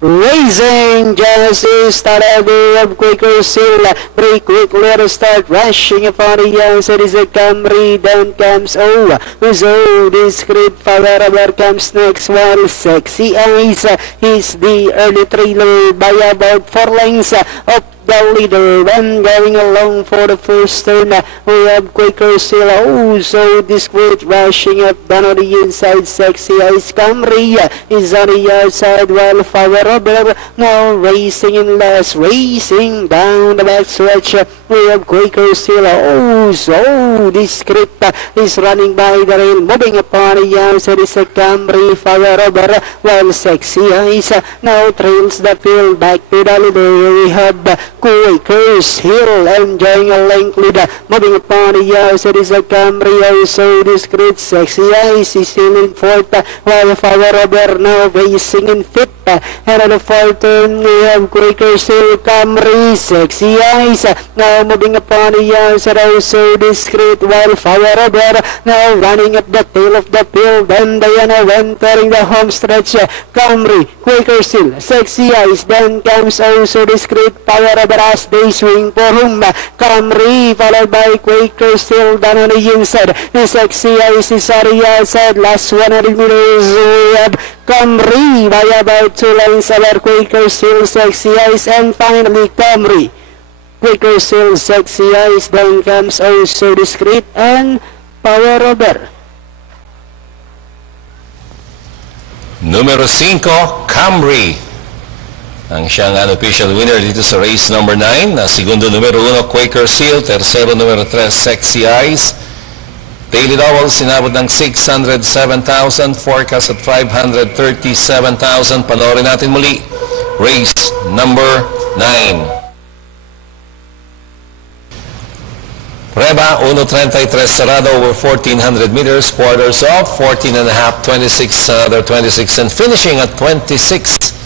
Racing Justice started of Quaker Seal. Very quickly to start rushing upon the outside is a Camry. Then comes so Discreet Power comes next while Sexy Eyes is the early trailer by about 4 lengths up the leader. When going along for the first turn, we have Quaker Seal. So Discreet rushing up down on the inside. Sexy Eyes Camry is on the outside while Power now racing in last, racing down the back stretch. We have Quaker Seal. So Discreet is running by the rail, moving upon the outside is a Camry Power while Sexy Eyes now trails the field back to the leader. We have Quaker Seal enjoying a length lead, moving upon the outside is a Camry. Also Discreet, Sexy Eyes is still in fourth, while Power now racing in fifth. And on the fourth turn, we have Quaker Seal, Camry, Sexy Eyes now moving upon the outside. Also Discreet, while Power now running at the tail of the field. Then Diana entering the home stretch. Camry, Quaker Seal, Sexy Eyes. Then comes also Discreet, Power as they swing for whom. Camry followed by Quaker Seal down on the inside. The Sexy Eyes is on the outside. Last 100 meters, we have Camry by about 2 lengths over Quaker Seal, Sexy Eyes, and finally Camry, Quaker Seal, Sexy Eyes. Then comes also Discreet and Power Over. Numero 5, Camry ang siyang unofficial winner dito sa race number 9. Segundo numero 1, Quaker Seal. Tercero numero 3, Sexy Eyes. Daily double sinabot ng 607,000, forecast at 537,000. Panoorin natin muli race number 9. Reba 1.33 sarado over 1,400 meters, quarters off 14.5, 26, another 26, and finishing at 26.